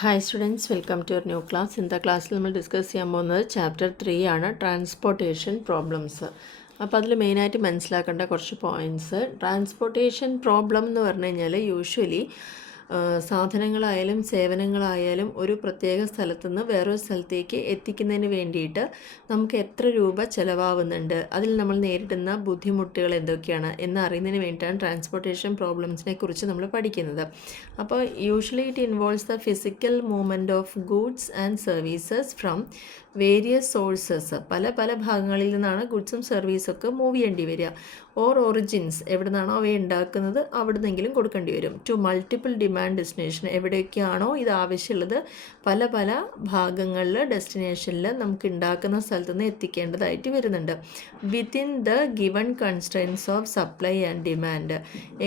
Hi students, welcome to your new class. ഇന്നത്തെ ക്ലാസ്സിൽ നമ്മൾ ഡിസ്കസ് ചെയ്യാൻ പോകുന്നത് ചാപ്റ്റർ 3 ആണ്, ട്രാൻസ്പോർട്ടേഷൻ പ്രോബ്ലംസ്. അപ്പോൾ അതിൽ മെയിനായിട്ട് മനസ്സിലാക്കേണ്ട കുറച്ച് പോയിൻറ്റ്സ്. ട്രാൻസ്പോർട്ടേഷൻ പ്രോബ്ലം എന്ന് പറഞ്ഞു കഴിഞ്ഞാൽ യൂഷ്വലി സാധനങ്ങളായാലും സേവനങ്ങളായാലും ഒരു പ്രത്യേക സ്ഥലത്തു നിന്ന് വേറൊരു സ്ഥലത്തേക്ക് എത്തിക്കുന്നതിന് വേണ്ടിയിട്ട് നമുക്ക് എത്ര രൂപ ചിലവാകുന്നുണ്ട്, അതിൽ നമ്മൾ നേരിടുന്ന ബുദ്ധിമുട്ടുകൾ എന്തൊക്കെയാണ് എന്ന് അറിയുന്നതിന് വേണ്ടിയിട്ടാണ് ട്രാൻസ്പോർട്ടേഷൻ പ്രോബ്ലംസിനെ കുറിച്ച് നമ്മൾ പഠിക്കുന്നത്. അപ്പോൾ usually it involves the physical movement of goods and services from various sources. പല പല ഭാഗങ്ങളിൽ നിന്നാണ് ഗുഡ്സും സർവീസൊക്കെ മൂവ് ചെയ്യേണ്ടി വരിക. ഓർ ഒറിജിൻസ്, എവിടെ നിന്നാണോ അവയെ ഉണ്ടാക്കുന്നത് അവിടെ നിന്നെങ്കിലും കൊടുക്കേണ്ടി വരും. ടു മൾട്ടിപ്പിൾ ഡിമാൻഡ് ഡെസ്റ്റിനേഷൻ, എവിടെയൊക്കെയാണോ ഇത് ആവശ്യമുള്ളത് പല പല ഭാഗങ്ങളിൽ ഡെസ്റ്റിനേഷനിൽ നമുക്ക് ഉണ്ടാക്കുന്ന സ്ഥലത്തു നിന്ന് എത്തിക്കേണ്ടതായിട്ട് വരുന്നുണ്ട്. Within the given constraints of supply and demand.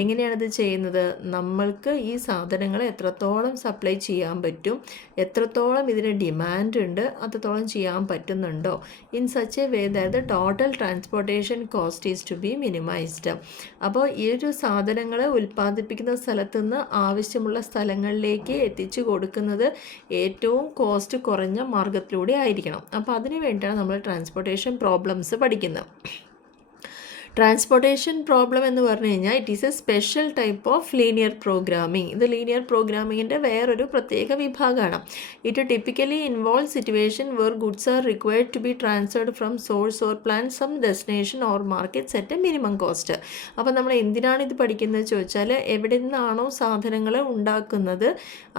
എങ്ങനെയാണിത് ചെയ്യുന്നത്? നമ്മൾക്ക് ഈ സാധനങ്ങൾ എത്രത്തോളം സപ്ലൈ ചെയ്യാൻ പറ്റും, എത്രത്തോളം ഇതിന് ഡിമാൻഡ് ഉണ്ട്, അത്രത്തോളം ചെയ്യാൻ പറ്റുന്നുണ്ടോ, in such a way that the total transportation cost is to be minimized. അപ്പോൾ ഈ ഒരു സാധനങ്ങൾ ഉൽപ്പാദിപ്പിക്കുന്ന സ്ഥലത്തു നിന്ന് ആവശ്യമുള്ള സ്ഥലങ്ങളിലേക്ക് എത്തിച്ചു കൊടുക്കുന്നത് ഏറ്റവും കോസ്റ്റ് കുറഞ്ഞ മാർഗത്തിലൂടെ ആയിരിക്കണം. അപ്പോൾ അതിനു വേണ്ടിയാണ് നമ്മൾ ട്രാൻസ്പോർട്ടേഷൻ പ്രോബ്ലംസ് പഠിക്കുന്നത്. ട്രാൻസ്പോർട്ടേഷൻ പ്രോബ്ലം എന്ന് പറഞ്ഞു കഴിഞ്ഞാൽ it is a special type of linear programming. ഇത് ലീനിയർ പ്രോഗ്രാമിങ്ങിൻ്റെ വേറൊരു പ്രത്യേക വിഭാഗമാണ്. It typically involve situation where goods are required to be transferred from source or plan some destination or markets at a minimum cost. അപ്പോൾ നമ്മൾ എന്തിനാണ് ഇത് പഠിക്കുന്നത് ചോദിച്ചാൽ, എവിടെ നിന്നാണോ സാധനങ്ങൾ ഉണ്ടാക്കുന്നത്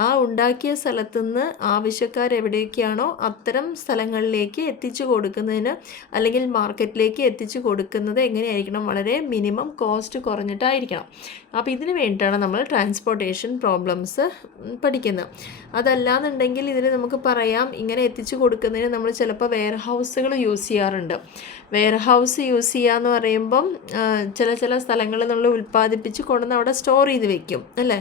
ആ ഉണ്ടാക്കിയ സ്ഥലത്തു നിന്ന് ആവശ്യക്കാരെവിടേക്കാണോ അത്തരം സ്ഥലങ്ങളിലേക്ക് എത്തിച്ചു കൊടുക്കുന്നതിന് അല്ലെങ്കിൽ മാർക്കറ്റിലേക്ക് എത്തിച്ചു കൊടുക്കുന്നത് എങ്ങനെയായിരിക്കും, വളരെ മിനിമം കോസ്റ്റ് കുറഞ്ഞിട്ടായിരിക്കണം. അപ്പോൾ ഇതിന് വേണ്ടിയിട്ടാണ് നമ്മൾ ട്രാൻസ്പോർട്ടേഷൻ പ്രോബ്ലംസ് പഠിക്കുന്നത്. അതല്ലാന്നുണ്ടെങ്കിൽ ഇതിൽ നമുക്ക് പറയാം, ഇങ്ങനെ എത്തിച്ചു കൊടുക്കുന്നതിന് നമ്മൾ ചിലപ്പോൾ വെയർ ഹൗസുകൾ യൂസ് ചെയ്യാറുണ്ട്. വെയർ ഹൗസ് യൂസ് ചെയ്യുക എന്ന് പറയുമ്പം ചില സ്ഥലങ്ങളിൽ നമ്മൾ ഉൽപ്പാദിപ്പിച്ച് കൊണ്ടുവന്ന് അവിടെ സ്റ്റോർ ചെയ്ത് വെക്കും, അല്ലേ?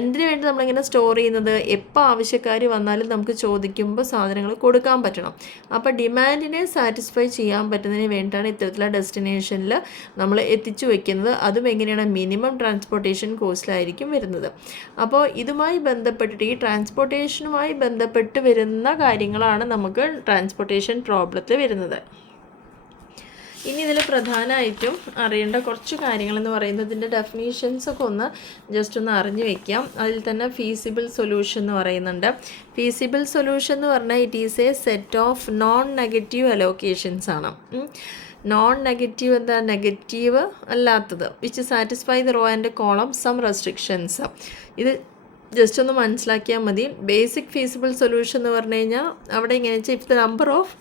എന്തിനു വേണ്ടി നമ്മളിങ്ങനെ സ്റ്റോർ ചെയ്യുന്നത്? എപ്പോൾ ആവശ്യക്കാർ വന്നാലും നമുക്ക് ചോദിക്കുമ്പോൾ സാധനങ്ങൾ കൊടുക്കാൻ പറ്റണം. അപ്പോൾ ഡിമാൻഡിനെ സാറ്റിസ്ഫൈ ചെയ്യാൻ പറ്റുന്നതിന് വേണ്ടിയിട്ടാണ് ഇത്തരത്തിലുള്ള ഡെസ്റ്റിനേഷനിൽ നമ്മൾ എത്തിച്ചു വയ്ക്കുന്നത്. അതും എങ്ങനെയാണ്? മിനിമം ട്രാൻസ്പോർട്ടേഷൻ കോസ്റ്റിലായിരിക്കും വരുന്നത്. അപ്പോൾ ഇതുമായി ബന്ധപ്പെട്ടിട്ട് ഈ ട്രാൻസ്പോർട്ടേഷനുമായി ബന്ധപ്പെട്ട് വരുന്ന കാര്യങ്ങളാണ് നമുക്ക് ട്രാൻസ്പോർട്ടേഷൻ പ്രോബ്ലത്തിൽ വരുന്നത്. ഇനി ഇതിൽ പ്രധാനമായിട്ടും അറിയേണ്ട കുറച്ച് കാര്യങ്ങളെന്ന് പറയുന്നത്, ഇതിൻ്റെ ഡെഫിനീഷൻസൊക്കെ ജസ്റ്റ് ഒന്ന് അറിഞ്ഞു വയ്ക്കാം. അതിൽ തന്നെ ഫീസിബിൾ സൊല്യൂഷൻ എന്ന് പറയുന്നുണ്ട്. ഫീസിബിൾ സൊല്യൂഷൻ എന്ന് പറഞ്ഞാൽ it is a set of non negative allocations ആണ്. നോൺ നെഗറ്റീവ് എന്താ? നെഗറ്റീവ് അല്ലാത്തത്. Which satisfy the row and column sum restrictions. ഇത് ജസ്റ്റ് ഒന്ന് മനസ്സിലാക്കിയാൽ മതി. ബേസിക് ഫീസിബിൾ സൊല്യൂഷൻ എന്ന് പറഞ്ഞു കഴിഞ്ഞാൽ അവിടെ ഇങ്ങനെ വെച്ചാൽ if the number of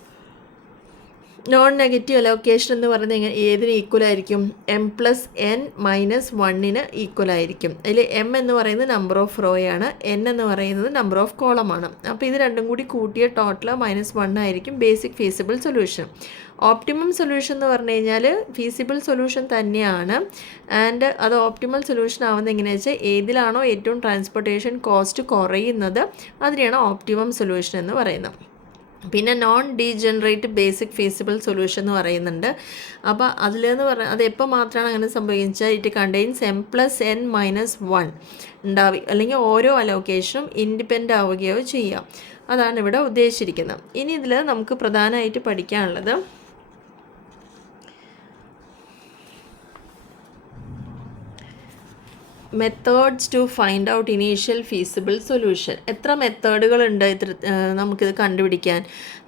non negative allocation എന്ന് പറയുന്നത് ഏതിന് ഈക്വൽ ആയിരിക്കും? m+n-1 ഈക്വൽ ആയിരിക്കും. അതിൽ m എന്ന് പറയുന്നത് നമ്പർ ഓഫ് റോയാണ്, n എന്ന് പറയുന്നത് നമ്പർ ഓഫ് കോളമാണ്. അപ്പോൾ ഇത് രണ്ടും കൂടി കൂട്ടിയ ടോട്ടൽ -1 ആയിരിക്കും basic feasible solution. Optimum solution എന്ന് പറഞ്ഞു കഴിഞ്ഞാൽ ഫീസിബിൾ സൊല്യൂഷൻ തന്നെയാണ്. ആൻഡ് അത് ഓപ്റ്റിമൽ സൊല്യൂഷൻ ആവുന്നത് എങ്ങനെയാണെന്ന് വെച്ചാൽ ഏതിലാണോ ഏറ്റവും ട്രാൻസ്പോർട്ടേഷൻ കോസ്റ്റ് കുറയുന്നത് അതിനെയാണ് ഓപ്റ്റിമം സൊല്യൂഷൻ എന്ന് പറയുന്നത്. പിന്നെ non degenerate basic feasible solution എന്ന് പറയുന്നുണ്ട്. അപ്പോൾ അതിലെന്ന് പറഞ്ഞാൽ അത് എപ്പോൾ മാത്രമാണ് അങ്ങനെ സംഭവിച്ചാൽ ഇറ്റ് കണ്ടെയ്ൻസ് m+n-1 ഉണ്ടാവുക, അല്ലെങ്കിൽ ഓരോ അലോക്കേഷനും ഇൻഡിപെൻഡൻ്റ് ആവുകയോ ചെയ്യാം. അതാണ് ഇവിടെ ഉദ്ദേശിച്ചിരിക്കുന്നത്. ഇനി ഇതിൽ നമുക്ക് പ്രധാനമായിട്ട് പഠിക്കാനുള്ളത് methods to find out initial feasible solution. എത്ര മെത്തേഡുകളുണ്ട് നമുക്കിത് കണ്ടുപിടിക്കാൻ?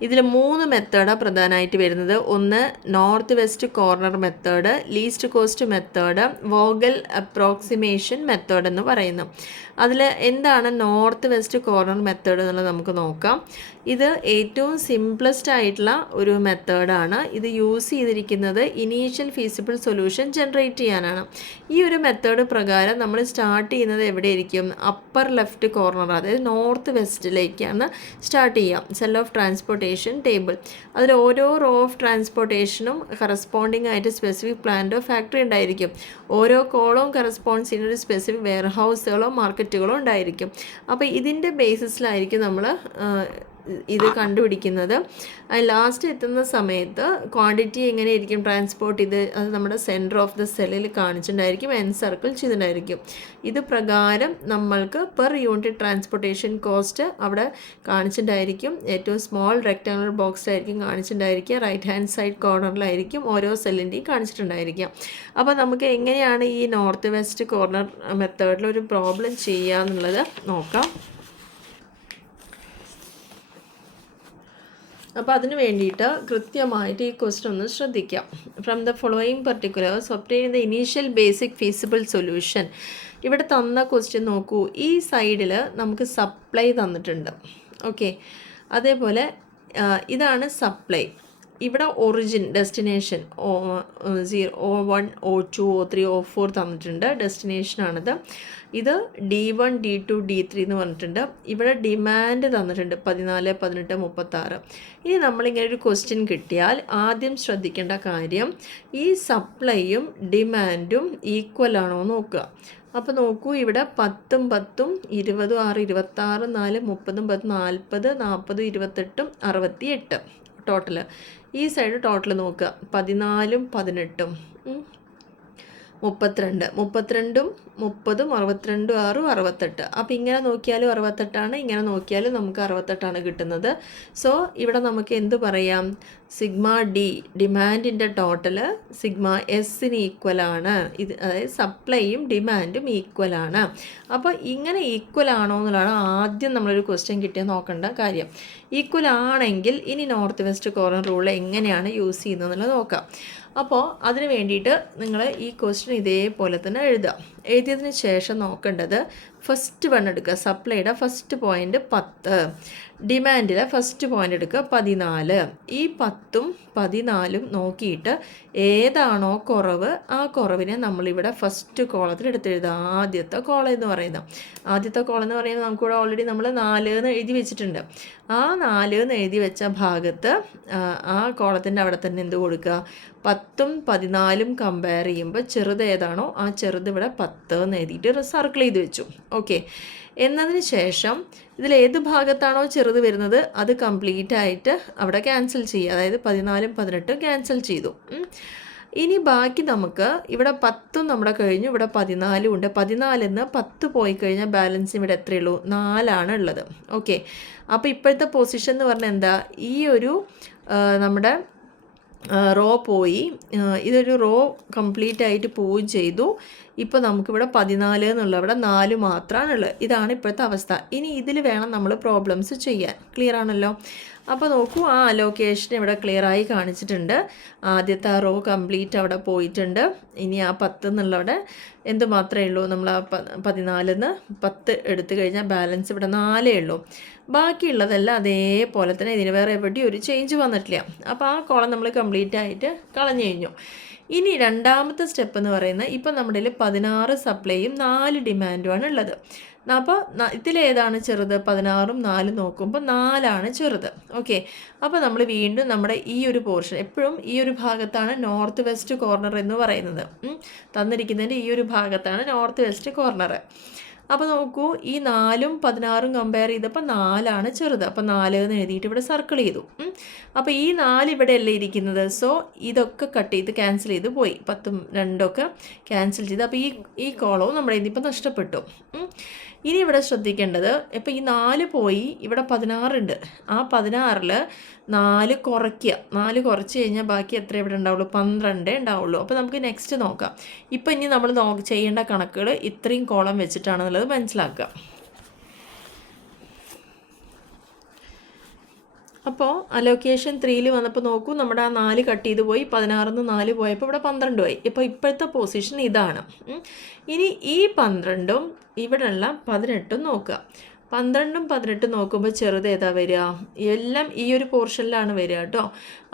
ഇതിൽ 3 മെത്തേഡാണ് പ്രധാനമായിട്ട് വരുന്നത്. ഒന്ന് north west corner method, least cost method, Vogel approximation method എന്ന് പറയുന്നു. അതിൽ എന്താണ് നോർത്ത് വെസ്റ്റ് കോർണർ മെത്തേഡ് എന്നുള്ളത് നമുക്ക് നോക്കാം. ഇത് ഏറ്റവും സിംപ്ലസ്റ്റ് ആയിട്ടുള്ള ഒരു മെത്തേഡാണ്. ഇത് യൂസ് ചെയ്തിരിക്കുന്നത് ഇനീഷ്യൽ ഫീസിബിൾ സൊല്യൂഷൻ ജനറേറ്റ് ചെയ്യാനാണ്. ഈ ഒരു മെത്തേഡ് പ്രകാരം നമ്മൾ സ്റ്റാർട്ട് ചെയ്യുന്നത് എവിടെയായിരിക്കും? അപ്പർ ലെഫ്റ്റ് കോർണർ, അതായത് നോർത്ത് വെസ്റ്റിലേക്കാണ് സ്റ്റാർട്ട് ചെയ്യാം. Cell of transportation table. അതിൽ ഓരോ റോ ഓഫ് ട്രാൻസ്പോർട്ടേഷനും കറസ്പോണ്ടിങ് ആയിട്ട് സ്പെസിഫിക് പ്ലാന്റോ ഫാക്ടറി ഉണ്ടായിരിക്കും. ഓരോ കോളവും കറസ്പോണ്ട്സ് ചെയ്യുന്ന ഒരു സ്പെസിഫിക് വെയർ ഹൗസുകളോ മാർക്കറ്റുകളോ ഉണ്ടായിരിക്കും. അപ്പോൾ ഇതിൻ്റെ ബേസിസിലായിരിക്കും നമ്മൾ ഇത് കണ്ടുപിടിക്കുന്നത്. ലാസ്റ്റ് എത്തുന്ന സമയത്ത് ക്വാണ്ടിറ്റി എങ്ങനെയായിരിക്കും ട്രാൻസ്പോർട്ട് ചെയ്ത് അത് നമ്മുടെ സെൻറ്റർ ഓഫ് ദ സെല്ലിൽ കാണിച്ചിട്ടുണ്ടായിരിക്കും, എൻ സർക്കിൾ ചെയ്തിട്ടുണ്ടായിരിക്കും. ഇത് പ്രകാരം നമ്മൾക്ക് പെർ യൂണിറ്റ് ട്രാൻസ്പോർട്ടേഷൻ കോസ്റ്റ് അവിടെ കാണിച്ചിട്ടുണ്ടായിരിക്കും. ഏറ്റവും സ്മോൾ റെക്ടാങ്കുലർ ബോക്സിലായിരിക്കും കാണിച്ചിട്ടുണ്ടായിരിക്കുക, റൈറ്റ് ഹാൻഡ് സൈഡ് കോർണറിലായിരിക്കും ഓരോ സെല്ലിൻ്റെയും കാണിച്ചിട്ടുണ്ടായിരിക്കുക. അപ്പോൾ നമുക്ക് എങ്ങനെയാണ് ഈ നോർത്ത് വെസ്റ്റ് കോർണർ മെത്തേഡിൽ ഒരു പ്രോബ്ലം ചെയ്യുക എന്നുള്ളത് നോക്കാം. അപ്പോൾ അതിന് വേണ്ടിയിട്ട് കൃത്യമായിട്ട് ഈ ക്വസ്റ്റ്യൻ ഒന്ന് ശ്രദ്ധിക്കാം. From the following particulars obtain the initial basic feasible solution. ഇവിടെ തന്ന ക്വസ്റ്റ്യൻ നോക്കൂ, ഈ സൈഡിൽ നമുക്ക് സപ്ലൈ തന്നിട്ടുണ്ട്. ഓക്കെ, അതേപോലെ ഇതാണ് സപ്ലൈ. ഇവിടെ origin destination O1 O2 O3 O4 തന്നിട്ടുണ്ട്, ഡെസ്റ്റിനേഷനാണിത്. ഇത് D1 D2 D3 എന്ന് പറഞ്ഞിട്ടുണ്ട്. ഇവിടെ ഡിമാൻഡ് തന്നിട്ടുണ്ട് 14 18 36. ഇനി നമ്മളിങ്ങനെ ഒരു ക്വസ്റ്റ്യൻ കിട്ടിയാൽ ആദ്യം ശ്രദ്ധിക്കേണ്ട കാര്യം ഈ സപ്ലൈയും ഡിമാൻഡും ഈക്വൽ ആണോ നോക്കുക. അപ്പോൾ നോക്കൂ, ഇവിടെ 10 10 20 6 26 4 30 10 40 40 28 68 ടോട്ടൽ. ഈ സൈഡ് ടോട്ടൽ നോക്കുക, 14 18 32 32 30 62 6 68. അപ്പോൾ ഇങ്ങനെ നോക്കിയാലും 68ആണ്, ഇങ്ങനെ നോക്കിയാലും നമുക്ക് 68ആണ് കിട്ടുന്നത്. സോ ഇവിടെ നമുക്ക് എന്ത് പറയാം, സിഗ്മ ഡി ഡിമാൻഡിൻ്റെ ടോട്ടൽ സിഗ്മ എസിന് ഈക്വലാണ്. ഇത് അതായത് സപ്ലൈയും ഡിമാൻഡും ഈക്വലാണ്. അപ്പോൾ ഇങ്ങനെ ഈക്വൽ ആണോ എന്നുള്ളതാണ് ആദ്യം നമ്മളൊരു ക്വസ്റ്റ്യൻ കിട്ടിയാൽ നോക്കേണ്ട കാര്യം. ഈക്വൽ ആണെങ്കിൽ ഇനി നോർത്ത് വെസ്റ്റ് കോർണർ റൂൾ എങ്ങനെയാണ് യൂസ് ചെയ്യുന്നത് എന്നുള്ളത് നോക്കാം. അപ്പോൾ അതിന് വേണ്ടിയിട്ട് നിങ്ങൾ ഈ ക്വസ്റ്റ്യൻ ഇതേപോലെ തന്നെ എഴുതുക. എഴുതിയതിന് ശേഷം നോക്കേണ്ടത് ഫസ്റ്റ് വൺ എടുക്കുക, സപ്ലൈയുടെ ഫസ്റ്റ് പോയിൻ്റ് 10, ഡിമാൻഡിലെ ഫസ്റ്റ് പോയിൻ്റ് എടുക്കുക 14. ഈ 10ഉം 14ഉം നോക്കിയിട്ട് ഏതാണോ കുറവ് ആ കുറവിനെ നമ്മളിവിടെ ഫസ്റ്റ് കോളത്തിൽ എടുത്തെഴുതുക. ആദ്യത്തെ കോളം എന്ന് പറയുന്നത് നമുക്കിവിടെ ഓൾറെഡി നമ്മൾ 4 എന്ന് എഴുതി വെച്ചിട്ടുണ്ട്. ആ 4 എന്ന് എഴുതി വെച്ച ഭാഗത്ത് ആ കോളത്തിൻ്റെ അവിടെ തന്നെ എന്ത് കൊടുക്കുക, 10ഉം 14ഉം കമ്പയർ ചെയ്യുമ്പോൾ ചെറുത് ഏതാണോ ആ ചെറുത് ഇവിടെ 10 എന്ന് എഴുതിയിട്ട് സർക്കിൾ ചെയ്ത് വെച്ചു. ഓക്കെ, എന്നതിന് ശേഷം ഇതിൽ ഏത് ഭാഗത്താണോ ചെറുത് വരുന്നത് അത് കംപ്ലീറ്റ് ആയിട്ട് അവിടെ ക്യാൻസൽ ചെയ്യുക. അതായത് 14ഉം 18ഉം ക്യാൻസൽ ചെയ്തു. ഇനി ബാക്കി നമുക്ക് ഇവിടെ 10ഉം നമ്മുടെ കഴിഞ്ഞു, ഇവിടെ 14ഉം ഉണ്ട്. 14ന്ന് 10 പോയി കഴിഞ്ഞാൽ ബാലൻസ് ഇവിടെ എത്രയുള്ളൂ, 4 ഉള്ളത്. ഓക്കെ, അപ്പോൾ ഇപ്പോഴത്തെ പൊസിഷൻ എന്ന് പറഞ്ഞാൽ എന്താ, ഈ ഒരു നമ്മുടെ റോ പോയി, ഇതൊരു റോ കംപ്ലീറ്റ് ആയിട്ട് പോവുകയും ചെയ്തു. ഇപ്പോൾ നമുക്കിവിടെ 14 എന്നുള്ള ഇവിടെ 4 മാത്രമാണുള്ളത്. ഇതാണ് ഇപ്പോഴത്തെ അവസ്ഥ. ഇനി ഇതിൽ വേണം നമ്മൾ പ്രോബ്ലംസ് ചെയ്യാൻ. ക്ലിയർ ആണല്ലോ? അപ്പോൾ നോക്കൂ, ആ അലോക്കേഷൻ ഇവിടെ ക്ലിയറായി കാണിച്ചിട്ടുണ്ട്. ആദ്യത്തെ ആ റോ കംപ്ലീറ്റ് അവിടെ പോയിട്ടുണ്ട്. ഇനി ആ 10 എന്നുള്ളവിടെ എന്ത് മാത്രമേ ഉള്ളൂ, നമ്മൾ ആ 14ന്ന് 10 എടുത്തു കഴിഞ്ഞാൽ ബാലൻസ് ഇവിടെ 4 ഉള്ളൂ. ബാക്കിയുള്ളതെല്ലാം അതേപോലെ തന്നെ, ഇതിന് വേറെ എവിടെയും ഒരു ചേഞ്ച് വന്നിട്ടില്ല. അപ്പോൾ ആ കോളം നമ്മൾ കംപ്ലീറ്റ് ആയിട്ട് കളഞ്ഞു കഴിഞ്ഞു. ഇനി രണ്ടാമത്തെ സ്റ്റെപ്പ് എന്ന് പറയുന്നത്, ഇപ്പം നമ്മുടെ 16 സപ്ലൈയും 4 ഡിമാൻഡുമാണ് ഉള്ളത്. അപ്പോൾ ഇതിലേതാണ് ചെറുത്, 16ഉം 4 നോക്കുമ്പോൾ 4 ചെറുത്. ഓക്കെ, അപ്പോൾ നമ്മൾ വീണ്ടും നമ്മുടെ ഈ ഒരു പോർഷൻ, എപ്പോഴും ഈ ഒരു ഭാഗത്താണ് നോർത്ത് വെസ്റ്റ് കോർണർ എന്ന് പറയുന്നത്. തന്നിരിക്കുന്നതിൻ്റെ ഈ ഒരു ഭാഗത്താണ് നോർത്ത് വെസ്റ്റ് കോർണർ. അപ്പോൾ നോക്കൂ, ഈ 4ഉം 16ഉം കമ്പയർ ചെയ്തപ്പോൾ 4 ചെറുത്. അപ്പോൾ 4 എന്ന് എഴുതിയിട്ട് ഇവിടെ സർക്കിൾ ചെയ്തു. അപ്പോൾ ഈ 4 ഇവിടെ അല്ലേ ഇരിക്കുന്നത്. സോ ഇതൊക്കെ കട്ട് ചെയ്ത് ക്യാൻസൽ ചെയ്ത് പോയി, 10ഉം 2 ക്യാൻസൽ ചെയ്ത്. അപ്പോൾ ഈ കോളവും നമ്മുടെ ഇതിപ്പോൾ നഷ്ടപ്പെട്ടു. ഇനി ഇവിടെ ശ്രദ്ധിക്കേണ്ടത്, ഇപ്പോൾ ഈ 4 പോയി, ഇവിടെ 16 ഉണ്ട്. ആ 16ൽ 4 കുറയ്ക്കുക. 4 കുറച്ച് കഴിഞ്ഞാൽ ബാക്കി എത്ര ഇവിടെ ഉണ്ടാവുള്ളൂ, 12 ഉണ്ടാവുള്ളൂ. അപ്പോൾ നമുക്ക് നെക്സ്റ്റ് നോക്കാം. ഇപ്പോൾ ഇനി നമ്മൾ ചെയ്യേണ്ട കണക്കുകൾ ഇത്രയും കോളം വെച്ചിട്ടാണെന്നുള്ളത് മനസ്സിലാക്കുക. അപ്പോൾ അലോക്കേഷൻ 3ൽ വന്നപ്പോൾ നോക്കൂ, നമ്മുടെ ആ 4 കട്ട് ചെയ്ത് പോയി, 16ന്ന് 4 പോയപ്പോൾ ഇവിടെ 12 ആയി. ഇപ്പോൾ ഇപ്പോഴത്തെ പൊസിഷൻ ഇതാണ്. ഇനി ഈ 12ഉം ഇവിടെയുള്ള 18ഉം നോക്കുക. 12ഉം 18ഉം നോക്കുമ്പോൾ ചെറുത് ഏതാ വരിക, എല്ലാം ഈ ഒരു പോർഷനിലാണ് വരിക കേട്ടോ.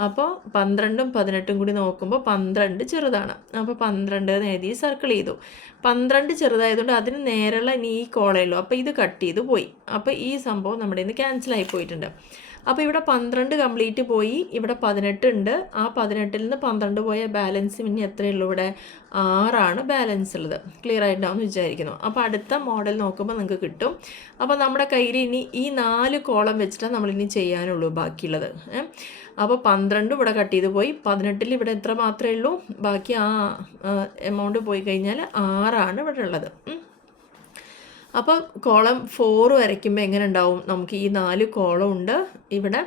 അപ്പോൾ 12ഉം 18ഉം കൂടി നോക്കുമ്പോൾ 12 ചെറുതാണ്. അപ്പോൾ 12 എന്ന് എഴുതി സർക്കിൾ ചെയ്തു. 12 ചെറുതായതുകൊണ്ട് അതിന് നേരെയുള്ള ഈ കോളേ ഉള്ളൂ. അപ്പോൾ ഇത് കട്ട് ചെയ്ത് പോയി. അപ്പോൾ ഈ സംഭവം നമ്മുടെ ഇന്ന് ക്യാൻസലായി പോയിട്ടുണ്ട്. അപ്പോൾ ഇവിടെ 12 കംപ്ലീറ്റ് പോയി, ഇവിടെ 18 ഉണ്ട്. ആ 18ൽ നിന്ന് 12 പോയ ബാലൻസ് പിന്നെ എത്രയുള്ളൂ, ഇവിടെ ആറാണ് ബാലൻസ് ഉള്ളത്. ക്ലിയർ ആയിട്ടാണെന്ന് വിചാരിക്കുന്നു. അപ്പോൾ അടുത്ത മോഡൽ നോക്കുമ്പോൾ നിങ്ങൾക്ക് കിട്ടും. അപ്പോൾ നമ്മുടെ കയ്യിൽ ഇനി ഈ 4 കോളം വെച്ചിട്ടാണ് നമ്മളിനി ചെയ്യാനുള്ളൂ ബാക്കിയുള്ളത്. അപ്പോൾ 12 ഇവിടെ കട്ട് ചെയ്ത് പോയി, 18 ഇവിടെ എത്ര മാത്രമേ ഉള്ളൂ, ബാക്കി ആ എമൗണ്ട് പോയി കഴിഞ്ഞാൽ 6ആണ് ഇവിടെ ഉള്ളത്. അപ്പോൾ കോളം 4 വരയ്ക്കുമ്പോൾ എങ്ങനെ ഉണ്ടാവും, നമുക്ക് ഈ 4 കോളം ഉണ്ട്, ഇവിടെ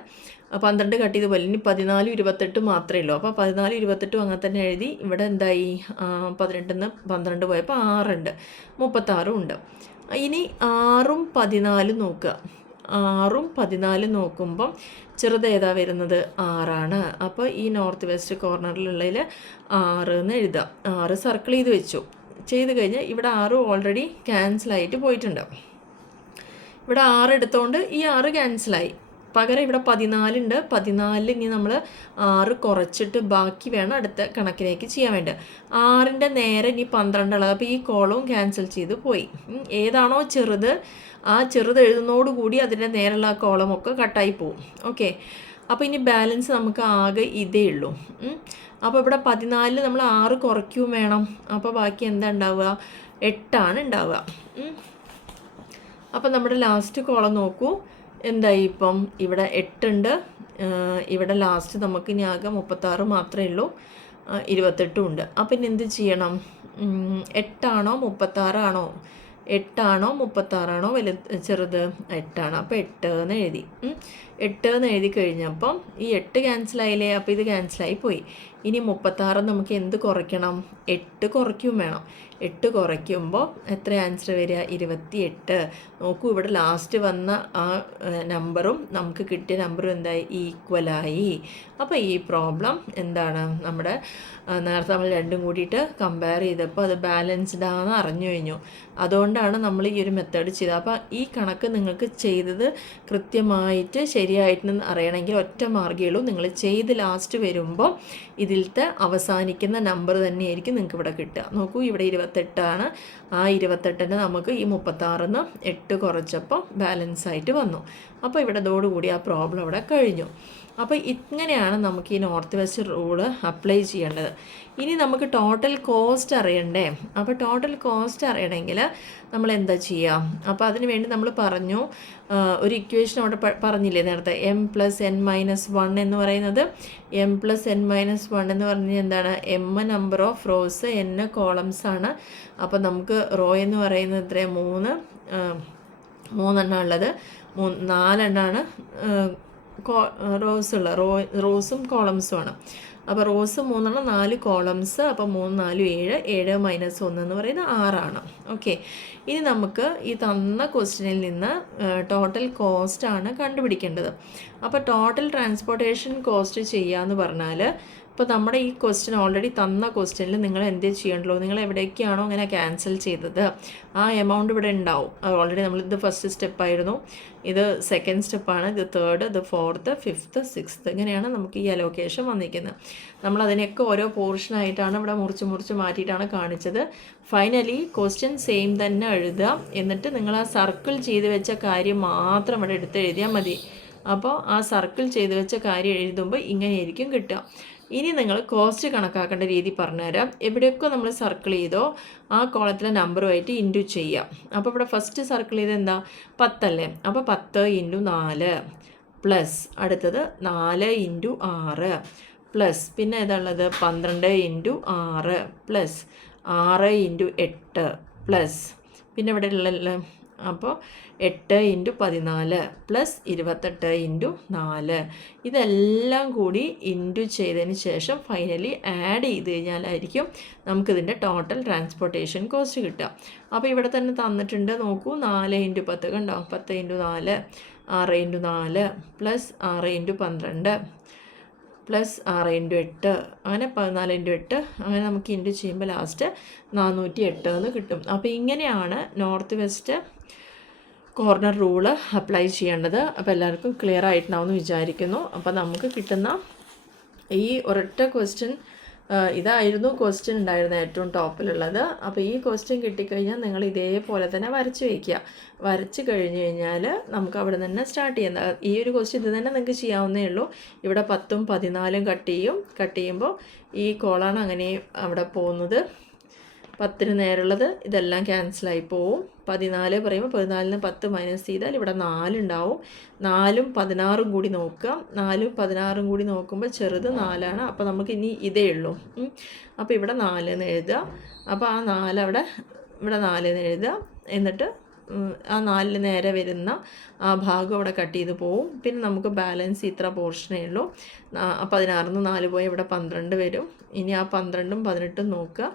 12 കട്ട് ചെയ്ത് പോലെ, ഇനി 14 28 മാത്രമേ ഉള്ളൂ. അപ്പോൾ 14 28 അങ്ങനെ തന്നെ എഴുതി. ഇവിടെ എന്തായി, 18 നിന്ന് 12 പോയപ്പോൾ 6 ഉണ്ട്, 36 ഉണ്ട്. ഇനി 6ഉം 14 നോക്കുക. 6ഉം 14 നോക്കുമ്പം ചെറുത് ഏതാ വരുന്നത്, 6ആണ്. അപ്പോൾ ഈ നോർത്ത് വെസ്റ്റ് കോർണറിലുള്ളതിൽ 6 എന്ന് എഴുതാം. 6 സർക്കിൾ ചെയ്ത് കഴിഞ്ഞാൽ ഇവിടെ 6 ഓൾറെഡി ക്യാൻസലായിട്ട് പോയിട്ടുണ്ട്. ഇവിടെ 6 എടുത്തുകൊണ്ട് ഈ 6 ക്യാൻസലായി. പകരം ഇവിടെ 14 ഉണ്ട്. 14 ഇനി നമ്മൾ 6 കുറച്ചിട്ട് ബാക്കി വേണം അടുത്ത കണക്കിലേക്ക് ചെയ്യാൻ വേണ്ടി. 6ൻ്റെ നേരെ ഇനി 12 ഉള്ളത്. അപ്പോൾ ഈ കോളവും ക്യാൻസൽ ചെയ്ത് പോയി. ഏതാണോ ചെറുത് ആ ചെറുത് എഴുതുന്നതോടുകൂടി അതിൻ്റെ നേരെയുള്ള ആ കോളമൊക്കെ കട്ടായി പോവും. ഓക്കെ, അപ്പോൾ ഇനി ബാലൻസ് നമുക്ക് ആകെ ഇതേ ഉള്ളൂ. അപ്പോൾ ഇവിടെ 14 നമ്മൾ 6 കുറയ്ക്കുകയും വേണം. അപ്പോൾ ബാക്കി എന്താ ഉണ്ടാവുക, 8ആണ് ഉണ്ടാവുക. അപ്പോൾ നമ്മുടെ ലാസ്റ്റ് കോളം നോക്കൂ, എന്തായി, ഇപ്പം ഇവിടെ 8 ഉണ്ട്. ഇവിടെ ലാസ്റ്റ് നമുക്ക് ഇനി ആകെ 36 മാത്രമേ ഉള്ളൂ, 28 ഉണ്ട്. അപ്പം ഇനി എന്ത് ചെയ്യണം, 8ആണോ 36ആണോ, 8ആണോ 36ആണോ ചെറുത്, 8ആണ്. അപ്പോൾ 8 എന്ന് എഴുതി. 8 എന്ന് എഴുതി കഴിഞ്ഞപ്പം ഈ 8 ക്യാൻസലായില്ലേ, അപ്പോൾ ഇത് ക്യാൻസലായി പോയി. ഇനി 36 നമുക്ക് എന്ത് കുറയ്ക്കണം, 8 കുറയ്ക്കും വേണം. 8 കുറയ്ക്കുമ്പോൾ എത്ര ആൻസർ വരിക, 28. നോക്കൂ, ഇവിടെ ലാസ്റ്റ് വന്ന ആ നമ്പറും നമുക്ക് കിട്ടിയ നമ്പറും എന്തായി, ഈക്വലായി. അപ്പോൾ ഈ പ്രോബ്ലം എന്താണ്, നമ്മുടെ നേരത്തെ നമ്മൾ രണ്ടും കൂടിയിട്ട് കമ്പയർ ചെയ്തപ്പോൾ അത് ബാലൻസ്ഡ് ആണെന്ന് അറിഞ്ഞു കഴിഞ്ഞു. അതുകൊണ്ടാണ് നമ്മൾ ഈ ഒരു മെത്തേഡ് ചെയ്തത്. അപ്പോൾ ഈ കണക്ക് നിങ്ങൾക്ക് ചെയ്തത് കൃത്യമായിട്ട് ശരിയായിട്ടെന്ന് അറിയണമെങ്കിൽ ഒറ്റ മാർഗ്ഗമേ, നിങ്ങൾ ചെയ്ത് ലാസ്റ്റ് വരുമ്പോൾ ഇതിലത്തെ അവസാനിക്കുന്ന നമ്പർ തന്നെയായിരിക്കും നിങ്ങൾക്ക് ഇവിടെ കിട്ടുക. നോക്കൂ, ഇവിടെ 28ആണ്. ആ 28ന് നമുക്ക് ഈ 36ന്ന് 8 കുറച്ചപ്പോൾ ബാലൻസ് ആയിട്ട് വന്നു. അപ്പോൾ ഇവിടെ ഇതോടുകൂടി ആ പ്രോബ്ലം ഇവിടെ കഴിഞ്ഞു. അപ്പോൾ ഇങ്ങനെയാണ് നമുക്ക് ഈ നോർത്ത് വെസ്റ്റ് റൂള് അപ്ലൈ ചെയ്യേണ്ടത്. ഇനി നമുക്ക് ടോട്ടൽ കോസ്റ്റ് അറിയണ്ടേ. അപ്പോൾ ടോട്ടൽ കോസ്റ്റ് അറിയണമെങ്കിൽ നമ്മൾ എന്താ ചെയ്യുക, അപ്പോൾ അതിന് വേണ്ടി നമ്മൾ പറഞ്ഞു, ഒരു ഇക്വേഷൻ അവിടെ പറഞ്ഞില്ലേ നേരത്തെ, m+n-1 എന്ന് പറയുന്നത്, m+n-1 എന്ന് പറഞ്ഞാൽ എന്താണ്, m number of rows, n columns ആണ്. അപ്പോൾ നമുക്ക് റോ എന്ന് പറയുന്നത് എത്ര, 3 എണ്ണം ഉള്ളത്, 4 എണ്ണമാണ് റോസും കോളംസുമാണ്. അപ്പോൾ റോസ് 3 എണ്ണം, 4 കോളംസ്. അപ്പോൾ 3 4 7, 7 - 1 എന്ന് പറയുന്നത് 6ആണ്. ഓക്കെ, ഇനി നമുക്ക് ഈ തന്ന ക്വസ്റ്റ്യനിൽ നിന്ന് ടോട്ടൽ കോസ്റ്റാണ് കണ്ടുപിടിക്കേണ്ടത്. അപ്പോൾ ടോട്ടൽ ട്രാൻസ്പോർട്ടേഷൻ കോസ്റ്റ് ചെയ്യാന്ന് പറഞ്ഞാൽ, ഇപ്പോൾ നമ്മുടെ ഈ ക്വസ്റ്റ്യൻ ഓൾറെഡി തന്ന ക്വസ്റ്റ്യനിൽ നിങ്ങൾ എന്ത് ചെയ്യണ്ടല്ലോ, നിങ്ങൾ എവിടേക്കാണോ അങ്ങനെ ക്യാൻസൽ ചെയ്തത് ആ എമൗണ്ട് ഇവിടെ ഉണ്ടാവും. ഓൾറെഡി നമ്മളിത് ഫസ്റ്റ് സ്റ്റെപ്പായിരുന്നു, ഇത് സെക്കൻഡ് സ്റ്റെപ്പാണ്, ഇത് തേർഡ്, ഇത് ഫോർത്ത്, ഫിഫ്ത്ത്, സിക്സ്ത്ത്, ഇങ്ങനെയാണ് നമുക്ക് ഈ അലോക്കേഷൻ വന്നിരിക്കുന്നത്. നമ്മളതിനെയൊക്കെ ഓരോ പോർഷനായിട്ടാണ് ഇവിടെ മുറിച്ച് മാറ്റിയിട്ടാണ് കാണിച്ചത്. ഫൈനലി ക്വസ്റ്റ്യൻ സെയിം തന്നെ എഴുതുക, എന്നിട്ട് നിങ്ങൾ ആ സർക്കിൾ ചെയ്ത് വെച്ച കാര്യം മാത്രം ഇവിടെ എടുത്ത് എഴുതിയാൽ മതി. അപ്പോൾ ആ സർക്കിൾ ചെയ്ത് വെച്ച കാര്യം എഴുതുമ്പോൾ ഇങ്ങനെയായിരിക്കും കിട്ടുക. ഇനി നിങ്ങൾ കോസ്റ്റ് കണക്കാക്കേണ്ട രീതി പറഞ്ഞുതരാം. എവിടെയൊക്കെ നമ്മൾ സർക്കിൾ ചെയ്തോ ആ കോളത്തിലെ നമ്പറുമായിട്ട് ഇൻറ്റു ചെയ്യാം. അപ്പോൾ ഇവിടെ ഫസ്റ്റ് സർക്കിൾ ചെയ്ത് എന്താ, 10 അല്ലേ. അപ്പോൾ 10 × 4 പ്ലസ് അടുത്തത് 4 × 6 പ്ലസ് പിന്നെ ഏതാണുള്ളത് 12 × 6 പ്ലസ് 6 × 8 പ്ലസ് പിന്നെ ഇവിടെ ഉള്ള, അപ്പോൾ 8 × 14 പ്ലസ് 28 × 4. ഇതെല്ലാം കൂടി ഇൻറ്റു ചെയ്തതിന് ശേഷം ഫൈനലി ആഡ് ചെയ്ത് കഴിഞ്ഞാലായിരിക്കും നമുക്കിതിൻ്റെ ടോട്ടൽ ട്രാൻസ്പോർട്ടേഷൻ കോസ്റ്റ് കിട്ടുക. അപ്പോൾ ഇവിടെ തന്നെ തന്നിട്ടുണ്ട്, നോക്കൂ, 4 × 10 കണ്ടോ, 10 × 4, 6 × 4 പ്ലസ് 6 × 12 പ്ലസ് 6 × 8, അങ്ങനെ 14 × 8, അങ്ങനെ നമുക്ക് ഇൻറ്റു ചെയ്യുമ്പോൾ ലാസ്റ്റ് 408 എന്ന് കിട്ടും. അപ്പോൾ ഇങ്ങനെയാണ് north west corner rule apply ചെയ്യേണ്ടത്. അപ്പോൾ എല്ലാവർക്കും ക്ലിയർ ആയിട്ടുണ്ടാവുമെന്ന് വിചാരിക്കുന്നു. അപ്പോൾ നമുക്ക് കിട്ടുന്ന ഈ ഒരൊറ്റ ക്വസ്റ്റ്യൻ, ഇതായിരുന്നു ക്വസ്റ്റ്യൻ ഉണ്ടായിരുന്നത് ഏറ്റവും ടോപ്പിലുള്ളത്. അപ്പോൾ ഈ ക്വസ്റ്റ്യൻ കിട്ടിക്കഴിഞ്ഞാൽ നിങ്ങൾ ഇതേപോലെ തന്നെ വരച്ച് വയ്ക്കുക. വരച്ച് കഴിഞ്ഞ് കഴിഞ്ഞാൽ നമുക്ക് അവിടെ തന്നെ സ്റ്റാർട്ട് ചെയ്യുന്നത്. ഈ ഒരു ക്വസ്റ്റ്യൻ ഇത് തന്നെ നിങ്ങൾക്ക് ചെയ്യാവുന്നേ ഉള്ളൂ. ഇവിടെ 10ഉം 14ഉം കട്ട് ചെയ്യുമ്പോൾ ഈ കോളാണ് അങ്ങനെ അവിടെ പോകുന്നത്. 10 നേരുള്ളത് ഇതെല്ലാം ക്യാൻസലായി പോവും. 14 പറയുമ്പോൾ 14 10 മൈനസ് ചെയ്താൽ ഇവിടെ 4 ഉണ്ടാവും. 4ഉം 16ഉം കൂടി നോക്കുക. 4ഉം 16ഉം കൂടി നോക്കുമ്പോൾ ചെറുത് 4ആണ്. അപ്പോൾ നമുക്ക് ഇനി ഇതേ ഉള്ളൂ. അപ്പോൾ ഇവിടെ 4 എന്ന് എഴുതുക. അപ്പോൾ ആ 4 ഇവിടെ 4 എന്ന് എഴുതുക. എന്നിട്ട് ആ 4 നേരെ വരുന്ന ആ ഭാഗം അവിടെ കട്ട് ചെയ്ത് പോവും. പിന്നെ നമുക്ക് ബാലൻസ് ഇത്ര പോർഷനേ ഉള്ളൂ. 16 4 പോയി ഇവിടെ 12 വരും. ഇനി ആ 12ഉം 18ഉം നോക്കുക.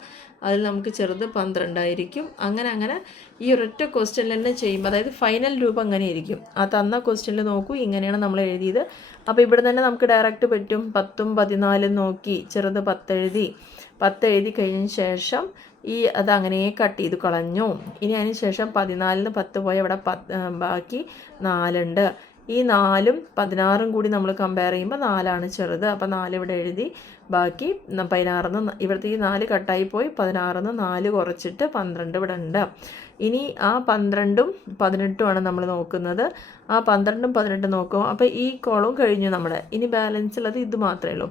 അതിൽ നമുക്ക് ചെറുത് 12 ആയിരിക്കും. അങ്ങനെ ഈ ഒരൊറ്റ ക്വസ്റ്റ്യനിൽ തന്നെ ചെയ്യുമ്പോൾ, അതായത് ഫൈനൽ രൂപം അങ്ങനെ ഇരിക്കും. ആ തന്ന ക്വസ്റ്റ്യനിൽ നോക്കൂ, ഇങ്ങനെയാണ് നമ്മൾ എഴുതിയത്. അപ്പോൾ ഇവിടെ തന്നെ നമുക്ക് ഡയറക്റ്റ് പറ്റും. 10ഉം 14ഉം നോക്കി ചെറുത് 10 എഴുതി. 10 എഴുതി കഴിഞ്ഞ ശേഷം അതങ്ങനെ കട്ട് ചെയ്ത് കളഞ്ഞു. ഇനി അതിന് ശേഷം 14ന് 10 പോയ ഇവിടെ ബാക്കി 4 ഉണ്ട്. ഈ 4ഉം 16ഉം കൂടി നമ്മൾ കമ്പയർ ചെയ്യുമ്പോൾ 4ആണ് ചെറുത്. അപ്പോൾ 4 ഇവിടെ എഴുതി. ബാക്കി 16 ഇവിടുത്തെ ഈ 4 കട്ടായി പോയി. 16 4 കുറച്ചിട്ട് 12 ഇവിടെ ഉണ്ട്. ഇനി ആ 12ഉം 18ഉമാണ് നമ്മൾ നോക്കുന്നത്. ആ 12ഉം 18ഉം നോക്കും. അപ്പോൾ ഈ കോളം കഴിഞ്ഞു നമ്മുടെ. ഇനി ബാലൻസ് ഉള്ളത് ഇത് മാത്രമേ ഉള്ളൂ.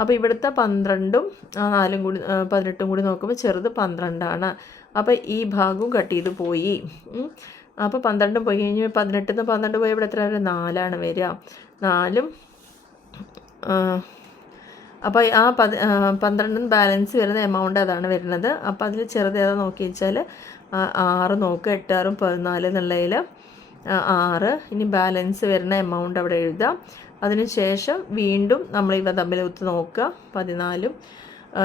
അപ്പോൾ ഇവിടുത്തെ 12ഉം 4ഉം കൂടി 18ഉം കൂടി നോക്കുമ്പോൾ ചെറുത് 12ആണ്. അപ്പോൾ ഈ ഭാഗവും കട്ട് ചെയ്ത് പോയി. അപ്പോൾ 12ഉം പോയി കഴിഞ്ഞ് 18 12 പോയി ഇവിടെ എത്ര വരെ 4ആണ് വരിക. 4ഉം അപ്പോൾ ആ 12 ബാലൻസ് വരുന്ന എമൗണ്ട് അതാണ് വരുന്നത്. അപ്പോൾ അതിൽ ചെറുത് ഏതാ നോക്കി വെച്ചാൽ 6 നോക്കുക. 8 6 14 എന്നുള്ളതിൽ 6. ഇനി ബാലൻസ് വരുന്ന എമൗണ്ട് അവിടെ എഴുതുക. അതിനുശേഷം വീണ്ടും നമ്മൾ ഇവ തമ്മിൽ ഒത്ത് നോക്കുക. 14ഉം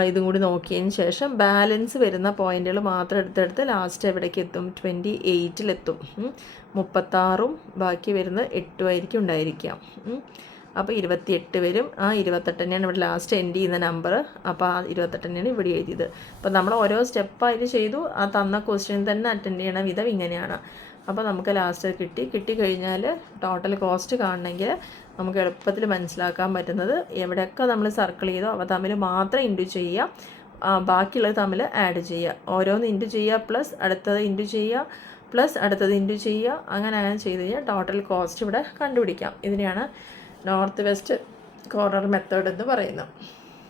ഇതും കൂടി നോക്കിയതിന് ശേഷം ബാലൻസ് വരുന്ന പോയിന്റുകൾ മാത്രം എടുത്തെടുത്ത് ലാസ്റ്റ് എവിടേക്ക് എത്തും? 28-ലെത്തും. 36ഉം ബാക്കി വരുന്ന 8ഉം ആയിരിക്കും ഉണ്ടായിരിക്കുക. അപ്പോൾ 28 വരും. ആ 28 തന്നെയാണ് ഇവിടെ ലാസ്റ്റ് എൻഡ് ചെയ്യുന്ന നമ്പർ. അപ്പോൾ ആ 28 തന്നെയാണ് ഇവിടെ എഴുതിയത്. അപ്പോൾ നമ്മൾ ഓരോ സ്റ്റെപ്പായിട്ട് ചെയ്തു. ആ തന്ന ക്വസ്റ്റ്യൻ തന്നെ അറ്റൻഡ് ചെയ്യണ വിധം ഇങ്ങനെയാണ്. അപ്പോൾ നമുക്ക് ലാസ്റ്റ് കിട്ടിക്കഴിഞ്ഞാൽ ടോട്ടൽ കോസ്റ്റ് കാണണമെങ്കിൽ നമുക്ക് എളുപ്പത്തിൽ മനസ്സിലാക്കാൻ പറ്റുന്നത് എവിടെയൊക്കെ നമ്മൾ സർക്കിൾ ചെയ്തോ അവ തമ്മിൽ മാത്രം ഇൻറ്റു ചെയ്യുക. ബാക്കിയുള്ളത് തമ്മിൽ ആഡ് ചെയ്യുക. ഓരോന്ന് ഇൻറ്റു ചെയ്യുക, പ്ലസ് അടുത്തത് ഇൻറ്റു ചെയ്യുക, പ്ലസ് അടുത്തത് ഇൻറ്റു ചെയ്യുക. അങ്ങനെ ചെയ്ത് കഴിഞ്ഞാൽ ടോട്ടൽ കോസ്റ്റ് ഇവിടെ കണ്ടുപിടിക്കാം. ഇതിനെയാണ് നോർത്ത് വെസ്റ്റ് കോർണർ മെത്തേഡ് എന്ന് പറയുന്നത്.